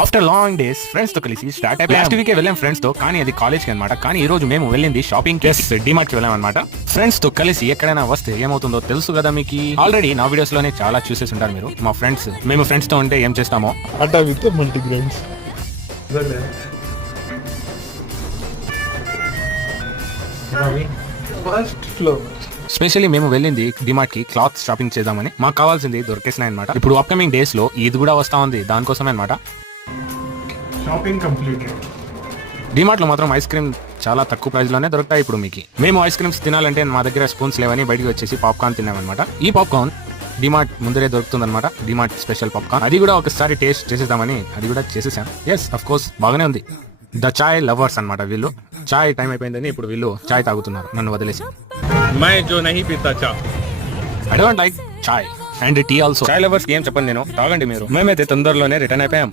After long days friends తో కలిసి start అయిపోయి లాస్ట్ వీకే వెళ్ళాం ఫ్రెండ్స్ తో, కానీ అది కాలేజ్ కి అనమాట. కానీ ఈ రోజు మేము వెళ్ళింది షాపింగ్ డిమార్ట్ కి వెళ్ళాం అనమాట. ఫ్రెండ్స్ తో కలిసి ఎక్కడైనా వస్తే ఏమవుతుందో తెలుసు కదా మీకు. ఆల్రెడీ నా వీడియోస్ లోనే చాలా చూసేసి ఉంటారు మీరు. మా ఫ్రెండ్స్, మేము ఫ్రెండ్స్ తో ఉంటే ఏం చేస్తామో atta with multigrains. First floor. Specially మేము వెళ్ళింది డిమార్ట్ కి క్లాత్ షాపింగ్ చేద్దామని. మాకు కావాల్సింది దొరికేసినాయి అనమాట. ఇప్పుడు అప్కమింగ్ డేస్ లో ఈద్ కూడా వస్తా ఉంది, దానికోసమే అనమాట. Shopping completed. డిమార్ట్ లో మాత్రం ఐస్ క్రీమ్ చాలా తక్కువ ప్రైస్ లోనే దొరుకుతాయి ఇప్పుడు మీకు. మేము ఐస్ క్రీమ్స్ తినాలంటే మా దగ్గర స్పూన్స్ లేవని బయటకు వచ్చేసి పాప్కార్న్ తిన్నామన్నమాట. ఈ పాప్కార్న్ డిమార్ట్ ముందరే దొరుకుతుంది అనమాట. DMart special popcorn. అది కూడా ఒకసారి టేస్ట్ చేసేద్దామని అది కూడా చేసేసాం. ఎస్ అఫ్ కోర్స్ బాగానే ఉంది. ద చాయ్ లవర్స్ అనమాట వీళ్ళు. చాయ్ టైం అయిపోయిందని ఇప్పుడు వీళ్ళు చాయ్ తాగుతున్నారు నన్ను వదిలేసి. मैं जो नहीं पीता चाय. I don't like chai and tea also. Chai lovers ఏం చెప్పండి నేను, తాగండి మీరు. మేమైతే తొందరలోనే రిటర్న్ అయిపోయాం.